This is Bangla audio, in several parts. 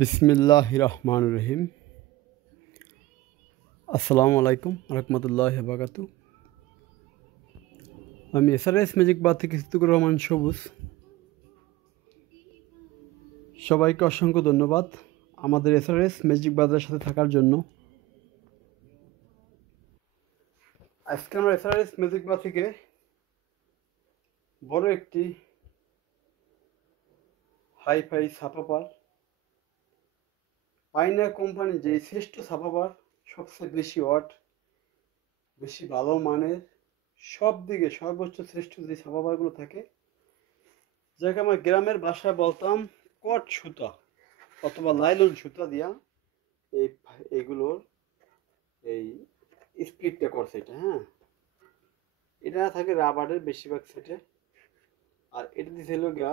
বিসমিল্লাহির রহমানির রহিম। আসসালামু আলাইকুম রহমতুল্লাহি ওয়া বারাকাতুহু। আমি এসআরএস ম্যাজিক বার থেকে সিদ্দিকুর রহমান সবুজ। সবাইকে অসংখ্য ধন্যবাদ আমাদের এসআরএস ম্যাজিক বাজারের সাথে থাকার জন্য। আজকে আমরা এসআরএস ম্যাজিক বার থেকে বড় একটি হাইফাই ছাপাবার পাইনা কোম্পানি, যে শ্রেষ্ঠ ছাপাবার, সবচেয়ে বেশি ওয়াট, বেশি ভালো মানের, সব দিকে সর্বোচ্চ শ্রেষ্ঠ যে ছাপাবারগুলো থাকে, যাকে আমার গ্রামের ভাষায় বলতাম কট সুতা অথবা লাইলন সুতা দিয়া এইগুলোর এই স্পিডটা করছে এটা। হ্যাঁ, এটা থাকে রাবারের বেশিরভাগ সেটে, আর এটা দিয়েছিল গিয়া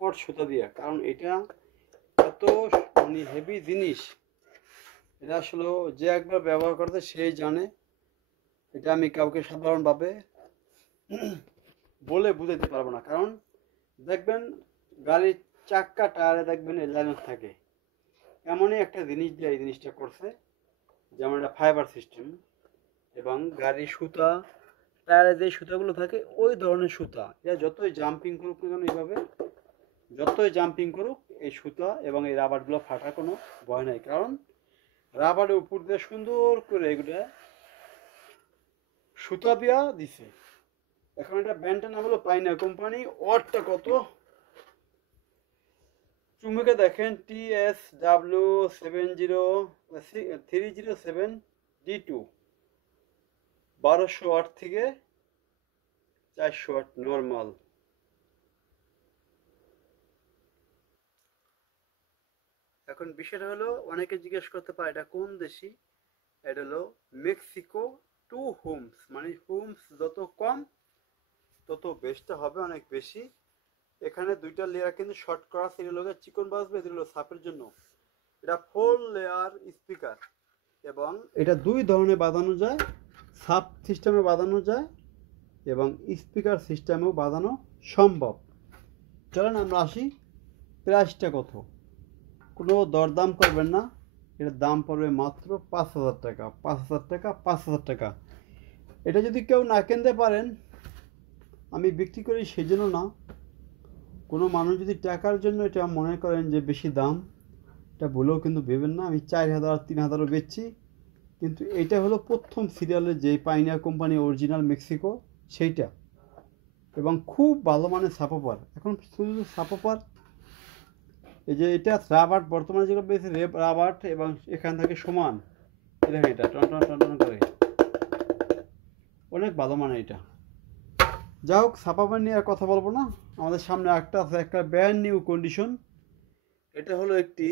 কট সুতা দিয়া, কারণ এটা এত মানে হেভি জিনিস, এটা আসলে যে একবার ব্যবহার করতে সেই জানে। এটা আমি কাউকে সাধারণভাবে বলে বুঝাতে পারবো না, কারণ দেখবেন গাড়ির চাক্কা টায়ারে দেখবেন এই লাইন থাকে, এমনই একটা জিনিস দিয়ে এই জিনিসটা করছে, যেমন এটা ফাইবার সিস্টেম, এবং গাড়ির সুতা টায়ারে যে সুতাগুলো থাকে ওই ধরনের সুতা। এটা যতই জাম্পিং করুক না কেন, এইভাবে যতই জাম্পিং করুক এই সুতা এবং এই রাবারগুলো ফাটার কোনো ভয় নাই, কারণ রাবারের উপর দিয়ে সুন্দর করে এগুলো সুতা দিয়া দিছে। এখন এটা ব্র্যান্ডটার নাম হলো পাইনা কোম্পানি। ওয়াটটা কত চুম্বকে দেখেন, TS307D2, 1200 ওয়াট থেকে 400 ওয়াট নর্মাল। এখন বিষয়টা হলো, অনেকে জিজ্ঞেস করতে পারে এটা কোন দেশি। এটা হলো মেক্সিকো টু হোমস, মানে হোমস যত কম তত বেস্টটা হবে অনেক বেশি। এখানে দুইটা লেয়ার কিন্তু শর্ট করা আছে, এগুলো চিকন বাজবে, এগুলো সাপের জন্য। এটা 4 লেয়ার স্পিকার, এবং এটা দুই ধরনের বাঁধানো যায়, সাপ সিস্টেমে বাঁধানো যায় এবং স্পিকার সিস্টেমেও বাঁধানো সম্ভব। চলেন আমরা আসি প্রাইসটা কত। কোনো দরদাম করবেন না, এটার দাম পড়বে মাত্র 5,000 টাকা। 5,000 টাকা, 5,000 টাকা। এটা যদি কেউ না কিনতে পারেন, আমি বিক্রি করি সেই জন্য না, কোনো মানুষ যদি টাকার জন্য এটা মনে করেন যে বেশি দাম, এটা বলেও কিন্তু ভেবেন না। আমি 4,000 3,000ও বেচছি, কিন্তু এটা হলো প্রথম সিরিয়ালের যে পাইনা কোম্পানি অরিজিনাল মেক্সিকো, সেইটা, এবং খুব ভালো মানের সাপোপার। এখন শুধু সাপোপার, এই যে এটা রাবার বর্তমানে যেগুলো পেয়েছে রাবার, এবং এখান থেকে সমান, দেখেন এটা টন টন টন টন করে, অনেক ভালো মানের এটা। যাই হোক, সাপাবার নিয়ে আর কথা বলবো না, আমাদের সামনে একটা আছে, একটা ব্র্যান্ড নিউ কন্ডিশন। এটা হলো একটি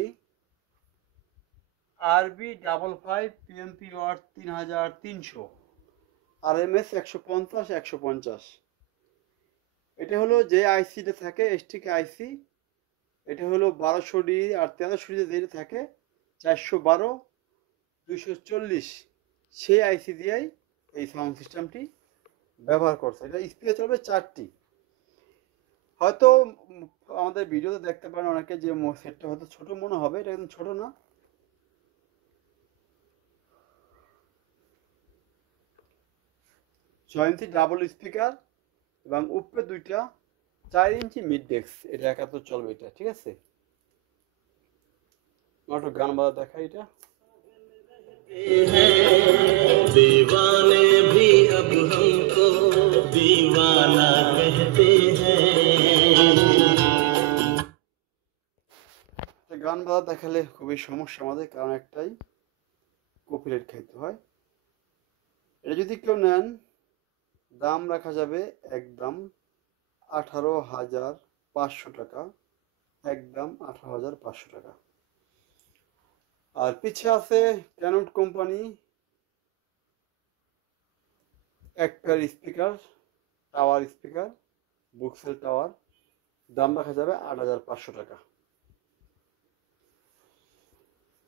RB55 PMP ওয়াট 3300, RMS 150 150। এটা হলো যে আইসিটা থাকে এসটিক আইসি, এটা হলো 1200D আর 1300D যেটা থাকে 412 240, সেই আইসি দিয়েই এই সাউন্ড সিস্টেমটি ব্যবহার করছে। এটা স্পিকার চলবে 4টি। হয়তো আমাদের ভিডিওতে দেখতে পারেন অনেকে যে সেটটা হয়তো ছোট মনে হবে, এটা কিন্তু ছোট না। 6 ইঞ্চি ডাবল স্পিকার এবং উপরে দুইটা 4 ইঞ্চি মিড ডেস্ক, এটা একাত্তর চলবে এটা, ঠিক আছে। একটু গান বাজা দেখা এটা। दीवाने भी अब हमको दीवाना कहते हैं। গান বাজা দেখালে খুবই সমস্যা আমাদের, কারণ একটাই, কপিরাইট খাইতে হয়। এটা যদি কেউ নেন, দাম রাখা যাবে একদম 18,500 টাকা, একদম 18,500 টাকা। আর পিছে আছে ক্যানন কোম্পানি এক pair speaker, tower speaker, bookshelf tower, দাম রাখা যাবে 8,500 টাকা।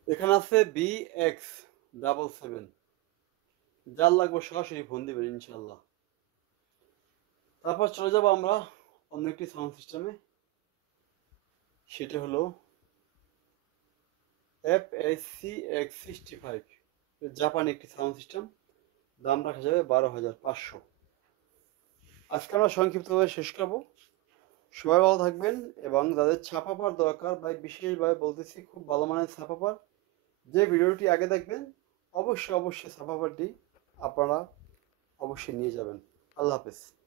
এখানে আছে BX77, যার লাগবে সরাসরি ফোন দিবেন ইনশাল্লাহ। তারপর চলে যাব আমরা অন্য একটি সাউন্ড সিস্টেমে, সেটা হলো FSC X65, জাপানি একটি সাউন্ড সিস্টেম। দাম রাখা যাবে 12,500। আজকে আমরা সংক্ষিপ্তভাবে শেষ করব। সবাই ভালো থাকবেন, এবং যাদের ছাপাবার দরকার, ভাই বিশেষভাবে বলতেছি, খুব ভালো মানের ছাপাবার, যে ভিডিওটি আগে দেখবেন অবশ্যই ছাপাবারটি আপনারা অবশ্যই নিয়ে যাবেন। আল্লাহ হাফেজ।